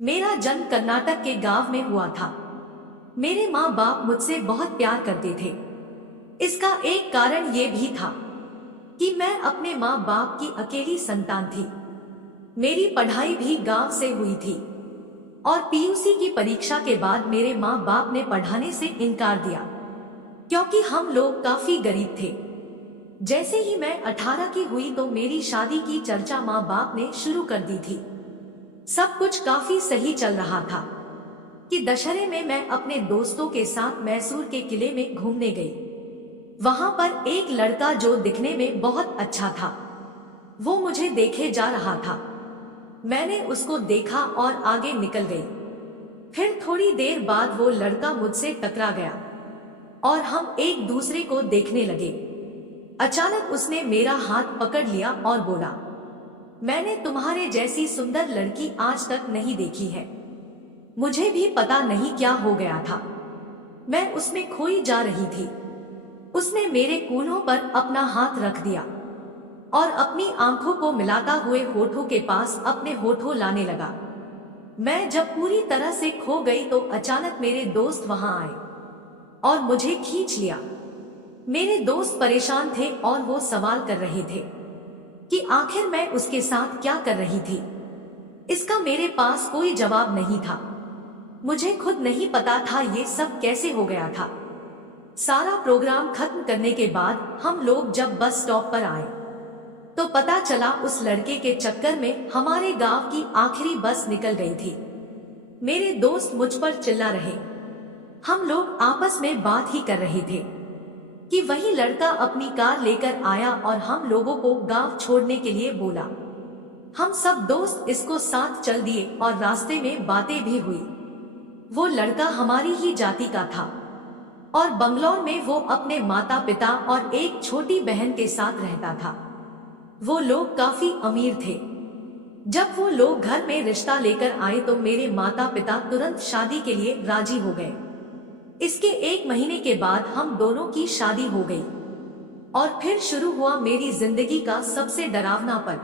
मेरा जन्म कर्नाटक के गांव में हुआ था। मेरे माँ बाप मुझसे बहुत प्यार करते थे। इसका एक कारण ये भी था कि मैं अपने माँ बाप की अकेली संतान थी। मेरी पढ़ाई भी गांव से हुई थी और पीयूसी की परीक्षा के बाद मेरे माँ बाप ने पढ़ाने से इनकार दिया क्योंकि हम लोग काफी गरीब थे। जैसे ही मैं 18 की हुई तो मेरी शादी की चर्चा माँ बाप ने शुरू कर दी थी। सब कुछ काफी सही चल रहा था कि दशहरे में मैं अपने दोस्तों के साथ मैसूर के किले में घूमने गई। वहां पर एक लड़का जो दिखने में बहुत अच्छा था, वो मुझे देखे जा रहा था। मैंने उसको देखा और आगे निकल गई। फिर थोड़ी देर बाद वो लड़का मुझसे टकरा गया और हम एक दूसरे को देखने लगे। अचानक उसने मेरा हाथ पकड़ लिया और बोला, मैंने तुम्हारे जैसी सुंदर लड़की आज तक नहीं देखी है। मुझे भी पता नहीं क्या हो गया था, मैं उसमें खोई जा रही थी। उसने मेरे कूल्हों पर अपना हाथ रख दिया और अपनी आंखों को मिलाता हुए होठों के पास अपने होठों लाने लगा। मैं जब पूरी तरह से खो गई तो अचानक मेरे दोस्त वहां आए और मुझे खींच लिया। मेरे दोस्त परेशान थे और वो सवाल कर रहे थे कि आखिर मैं उसके साथ क्या कर रही थी। इसका मेरे पास कोई जवाब नहीं था। मुझे खुद नहीं पता था ये सब कैसे हो गया था। सारा प्रोग्राम खत्म करने के बाद हम लोग जब बस स्टॉप पर आए तो पता चला उस लड़के के चक्कर में हमारे गांव की आखिरी बस निकल गई थी। मेरे दोस्त मुझ पर चिल्ला रहे। हम लोग आपस में बात ही कर रहे थे कि वही लड़का अपनी कार लेकर आया और हम लोगों को गांव छोड़ने के लिए बोला। हम सब दोस्त इसको साथ चल दिए और रास्ते में बातें भी हुई। वो लड़का हमारी ही जाति का था और बंगलौर में वो अपने माता पिता और एक छोटी बहन के साथ रहता था। वो लोग काफी अमीर थे। जब वो लोग घर में रिश्ता लेकर आए तो मेरे माता पिता तुरंत शादी के लिए राजी हो गए। इसके 1 महीने के बाद हम दोनों की शादी हो गई और फिर शुरू हुआ मेरी जिंदगी का सबसे डरावना पल।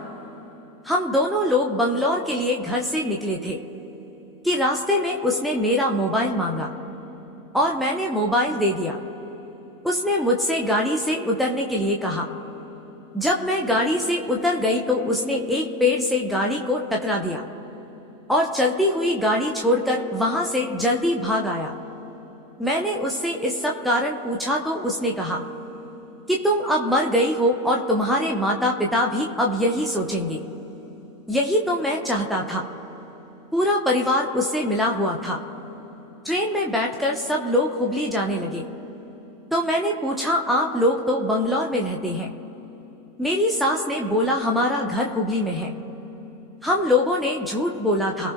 हम दोनों लोग बंगलौर के लिए घर से निकले थे कि रास्ते में उसने मेरा मोबाइल मांगा और मैंने मोबाइल दे दिया। उसने मुझसे गाड़ी से उतरने के लिए कहा। जब मैं गाड़ी से उतर गई तो उसने एक पेड़ से गाड़ी को टकरा दिया और चलती हुई गाड़ी छोड़कर वहां से जल्दी भाग आया। मैंने उससे इस सब कारण पूछा तो उसने कहा कि तुम अब मर गई हो और तुम्हारे माता पिता भी अब यही सोचेंगे। यही तो मैं चाहता था। पूरा परिवार उससे मिला हुआ था। ट्रेन में बैठकर सब लोग हुबली जाने लगे तो मैंने पूछा, आप लोग तो बंगलौर में रहते हैं। मेरी सास ने बोला, हमारा घर हुबली में है। हम लोगों ने झूठ बोला था।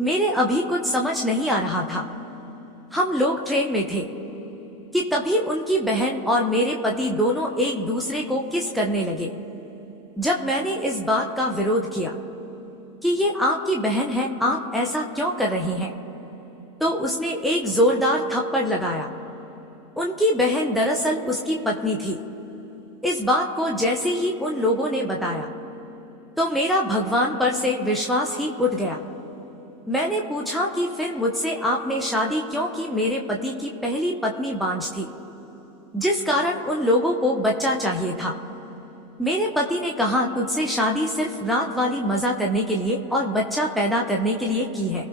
मेरे अभी कुछ समझ नहीं आ रहा था। हम लोग ट्रेन में थे कि तभी उनकी बहन और मेरे पति दोनों एक दूसरे को किस करने लगे। जब मैंने इस बात का विरोध किया कि ये आपकी बहन है, आप ऐसा क्यों कर रही हैं, तो उसने एक जोरदार थप्पड़ लगाया। उनकी बहन दरअसल उसकी पत्नी थी। इस बात को जैसे ही उन लोगों ने बताया तो मेरा भगवान पर से विश्वास ही उठ गया। मैंने पूछा कि फिर मुझसे आपने शादी क्यों की। मेरे पति की पहली पत्नी बांझ थी जिस कारण उन लोगों को बच्चा चाहिए था। मेरे पति ने कहा, तुझसे शादी सिर्फ रात वाली मजा करने के लिए और बच्चा पैदा करने के लिए की है।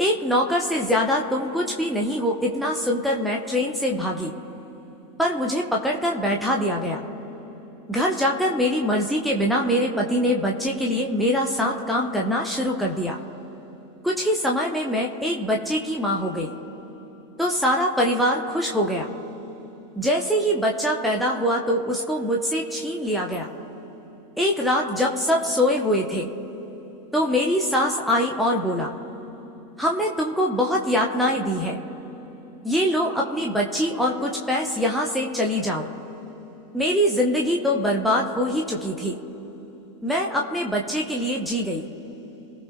एक नौकर से ज्यादा तुम कुछ भी नहीं हो। इतना सुनकर मैं ट्रेन से भागी पर मुझे पकड़कर बैठा दिया गया। घर जाकर मेरी मर्जी के बिना मेरे पति ने बच्चे के लिए मेरा साथ काम करना शुरू कर दिया। कुछ ही समय में मैं एक बच्चे की मां हो गई तो सारा परिवार खुश हो गया। जैसे ही बच्चा पैदा हुआ तो उसको मुझसे छीन लिया गया। एक रात जब सब सोए हुए थे तो मेरी सास आई और बोला, हमने तुमको बहुत यातनाएं दी है, ये लो अपनी बच्ची और कुछ पैसे यहाँ से चली जाओ। मेरी जिंदगी तो बर्बाद हो ही चुकी थी। मैं अपने बच्चे के लिए जी गई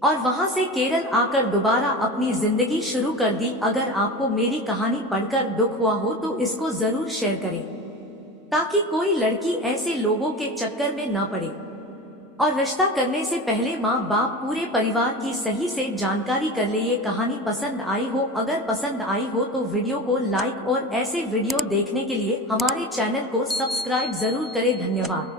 और वहां से केरल आकर दोबारा अपनी जिंदगी शुरू कर दी। अगर आपको मेरी कहानी पढ़कर दुख हुआ हो तो इसको जरूर शेयर करें ताकि कोई लड़की ऐसे लोगों के चक्कर में न पड़े। और रिश्ता करने से पहले माँ बाप पूरे परिवार की सही से जानकारी कर ले। ये कहानी पसंद आई हो, अगर पसंद आई हो तो वीडियो को लाइक और ऐसे वीडियो देखने के लिए हमारे चैनल को सब्सक्राइब जरूर करें। धन्यवाद।